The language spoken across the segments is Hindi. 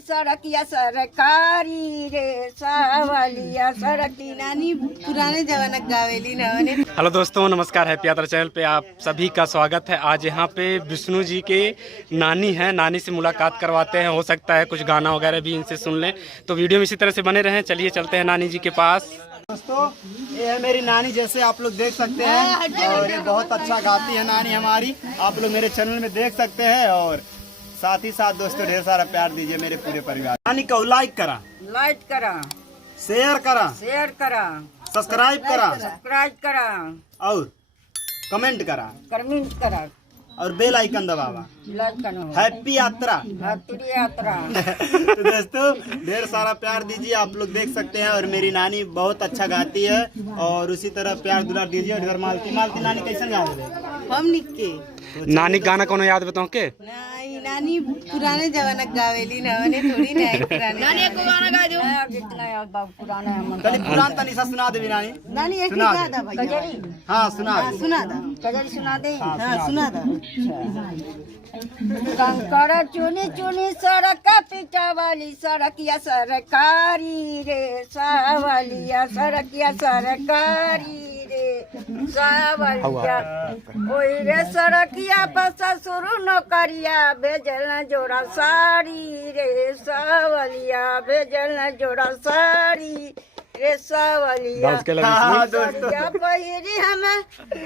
सड़किया सरकारी रे सावलिया सड़की नानी पुराने जमाना गावेली ना। हेलो दोस्तों, नमस्कार। हैप्पी यात्रा चैनल पे आप सभी का स्वागत है। आज यहाँ पे विष्णु जी के नानी हैं, नानी से मुलाकात करवाते हैं। हो सकता है कुछ गाना वगैरह भी इनसे सुन लें, तो वीडियो में इसी तरह से बने रहें। चलिए चलते हैं नानी जी के पास। दोस्तों, ये है मेरी नानी, जैसे आप लोग देख सकते हैं, और ये बहुत अच्छा गाती है नानी हमारी। आप लोग मेरे चैनल में देख सकते हैं, और साथ ही साथ दोस्तों ढेर सारा प्यार दीजिए मेरे पूरे परिवार। नानी को लाइक करा, शेयर करा, सब्सक्राइब करा और कमेंट करा और बेल आइकन दबावा। हैप्पी यात्रा। तो दोस्तों ढेर सारा प्यार दीजिए, आप लोग देख सकते हैं। और मेरी नानी बहुत अच्छा गाती है, और उसी तरह प्यार दुलार दीजिए। इधर मालती नानी कैसे गा रहे हम निके नानी गाना कोनो याद बताओ के? नहीं, नानी पुराने जमाना गावेली ना, थोड़ी ना नानी को गाना गा दो। कितना याद बा पुराना है। कल पुरान तनी सा सुना दे नानी। नानी एक सुना गा दा भाई। हाँ सुना दे। सुना दा कजरी सुना दे। हाँ, सुना दा। कंकड़ चुनी चुनी सड़क पीछा वाली सड़किया सरकारी रे सावलिया सड़किया सरकारी रे सावलिया ओई रे सड़किया पर ससुर नौकरिया भेजल जोड़ा साड़ी रे सावलिया भेजल जोड़ा साड़ी रे सावलिया। हाँ दोस्तों, पहिरी हमें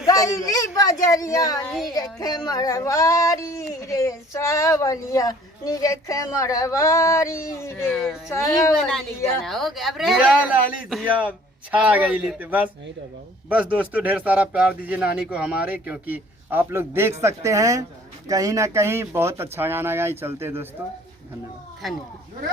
गईली बजरिया निरखे मरवारी रे सावलिया निरखे मरवारी रे सावलिया। जिया लाली जिया छा गई लेते। बस दोस्तों ढेर सारा प्यार दीजिए नानी को हमारे, क्योंकि आप लोग देख सकते हैं कहीं ना कहीं बहुत अच्छा गाना गाई चलते दोस्तों। धन्यवाद।